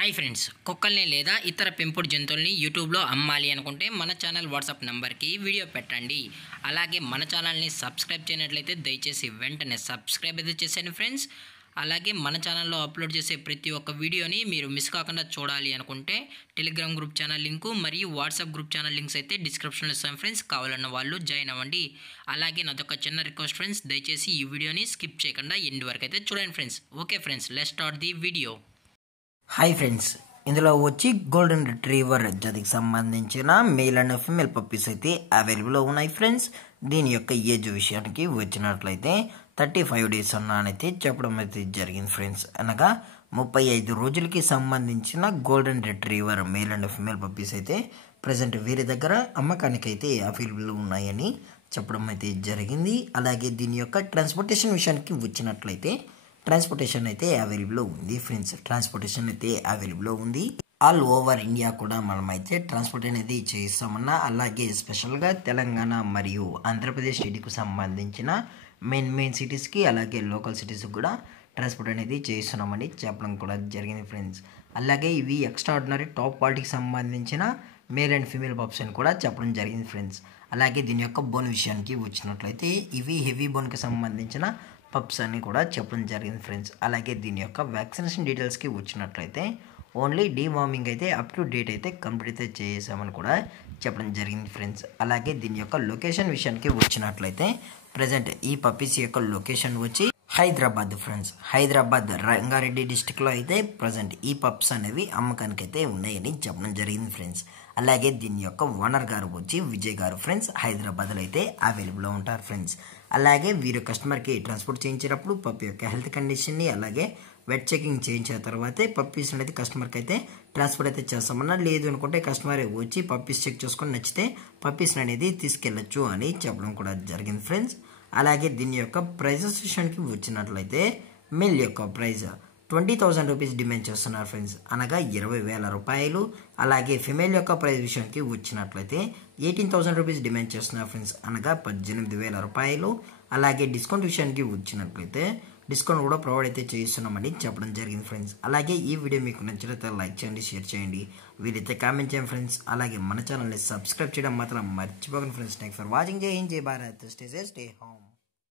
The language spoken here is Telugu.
హాయ్ ఫ్రెండ్స్, కుక్కల్ని లేదా ఇతర పెంపుడు జంతువుల్ని యూట్యూబ్లో అమ్మాలి అనుకుంటే మన ఛానల్ వాట్సాప్ నెంబర్కి వీడియో పెట్టండి. అలాగే మన ఛానల్ని సబ్స్క్రైబ్ చేయనట్లయితే దయచేసి వెంటనే సబ్స్క్రైబ్ అయితే చేసేయండి ఫ్రెండ్స్. అలాగే మన ఛానల్లో అప్లోడ్ చేసే ప్రతి ఒక్క వీడియోని మీరు మిస్ కాకుండా చూడాలి అనుకుంటే టెలిగ్రామ్ గ్రూప్ ఛానల్ లింకు మరియు వాట్సాప్ గ్రూప్ ఛానల్ లింక్స్ అయితే డిస్క్రిప్షన్లో ఇస్తాం ఫ్రెండ్స్. కావాలన్న వాళ్ళు జాయిన్ అవ్వండి. అలాగే నాదొక చిన్న రిక్వెస్ట్ ఫ్రెండ్స్, దయచేసి ఈ వీడియోని స్కిప్ చేయకుండా ఎండ్ వరకు అయితే చూడండి friends. Okay friends, let's start the video. Hi friends, ఇందులో వచ్చి గోల్డెన్ రిట్రీవర్ జాతికి సంబంధించిన మేల్ అండ్ ఫీమేల్ పప్పీస్ అయితే అవైలబుల్లో ఉన్నాయి ఫ్రెండ్స్. దీని యొక్క ఏజ్ విషయానికి వచ్చినట్లయితే 35 డేస్ అన్నానైతే చెప్పడం అయితే జరిగింది ఫ్రెండ్స్. అనగా 35 రోజులకి సంబంధించిన golden retriever male and female puppies అయితే ప్రజెంట్ వీరి దగ్గర అమ్మకానికి అయితే అవైలబుల్ ఉన్నాయని చెప్పడం అయితే జరిగింది. అలాగే దీని యొక్క ట్రాన్స్పోర్టేషన్ విషయానికి వచ్చినట్లయితే ట్రాన్స్పోర్టేషన్ అయితే అవైలబుల్లో ఉంది ఫ్రెండ్స్. ట్రాన్స్పోర్టేషన్ అయితే అవైలబుల్లో ఉంది. ఆల్ ఓవర్ ఇండియా కూడా మనమైతే ట్రాన్స్పోర్ట్ అనేది చేస్తామన్నా, అలాగే స్పెషల్గా తెలంగాణ మరియు ఆంధ్రప్రదేశ్ స్టేట్కి సంబంధించిన మెయిన్ సిటీస్కి అలాగే లోకల్ సిటీస్కి కూడా ట్రాన్స్పోర్ట్ అనేది చేస్తున్నామని చెప్పడం కూడా జరిగింది ఫ్రెండ్స్. అలాగే ఇవి ఎక్స్ట్రాఆర్డినరీ టాప్ క్వాలిటీకి సంబంధించిన మేల్ అండ్ ఫీమేల్ పప్స్ అని కూడా చెప్పడం జరిగింది ఫ్రెండ్స్. అలాగే దీని యొక్క బోన్ విషయానికి వచ్చినట్లయితే ఇవి హెవీ బోన్కి సంబంధించిన పప్స్ అని కూడా చెప్పడం జరిగింది ఫ్రెండ్స్. అలాగే దీని యొక్క వ్యాక్సినేషన్ డీటెయిల్స్కి వచ్చినట్లయితే ఓన్లీ డీవార్మింగ్ అయితే అప్ టు డేట్ అయితే కంప్లీట్ అయితే చేసామని కూడా చెప్పడం జరిగింది ఫ్రెండ్స్. అలాగే దీని యొక్క లొకేషన్ విషయానికి వచ్చినట్లయితే ప్రజెంట్ ఈ పప్పీస్ యొక్క లొకేషన్ వచ్చి హైదరాబాద్ ఫ్రెండ్స్. హైదరాబాద్ రంగారెడ్డి డిస్టిక్లో అయితే ప్రజెంట్ ఈ పప్స్ అనేవి అమ్మకానికి అయితే ఉన్నాయని చెప్పడం జరిగింది ఫ్రెండ్స్. అలాగే దీని యొక్క ఓనర్ గారు వచ్చి విజయ్ గారు ఫ్రెండ్స్ హైదరాబాద్లో అయితే అవైలబుల్లో ఉంటారు ఫ్రెండ్స్. అలాగే వీరు కస్టమర్కి ట్రాన్స్పోర్ట్ చేయించేటప్పుడు పప్పి యొక్క హెల్త్ కండిషన్ని అలాగే వెట్ చెకింగ్ చేయించిన తర్వాతే పప్పీస్ అనేది కస్టమర్కి అయితే ట్రాన్స్పోర్ట్ అయితే చేస్తామన్నా, లేదు అనుకుంటే కస్టమర్ వచ్చి పప్పీస్ చెక్ చేసుకొని నచ్చితే పప్పీస్ అనేది తీసుకెళ్ళచ్చు అని చెప్పడం కూడా జరిగింది ఫ్రెండ్స్. అలాగే దీని యొక్క ప్రైజెస్ విషయానికి వచ్చినట్లయితే మేల్ యొక్క ప్రైజ్ 20,000 రూపీస్ డిమాండ్ చేస్తున్నారు ఫ్రెండ్స్, అనగా 20,000 రూపాయలు. అలాగే ఫిమేల్ యొక్క ప్రైజ్ విషయానికి వచ్చినట్లయితే 18,000 రూపీస్ డిమాండ్ చేస్తున్నారు ఫ్రెండ్స్, అనగా 18,000 రూపాయలు. అలాగే డిస్కౌంట్ విషయానికి వచ్చినట్లయితే డిస్కౌంట్ కూడా ప్రొవైడ్ అయితే చేస్తున్నామని చెప్పడం జరిగింది ఫ్రెండ్స్. అలాగే ఈ వీడియో మీకు నచ్చినట్లయితే లైక్ చేయండి, షేర్ చేయండి, వీలైతే కామెంట్ చేయండి ఫ్రెండ్స్. అలాగే మన ఛానల్ని సబ్స్క్రైబ్ చేయడం మాత్రం మర్చిపోకండి ఫ్రెండ్స్. Thanks for watching. జై హింద్, జై Bharat, stay safe, stay home.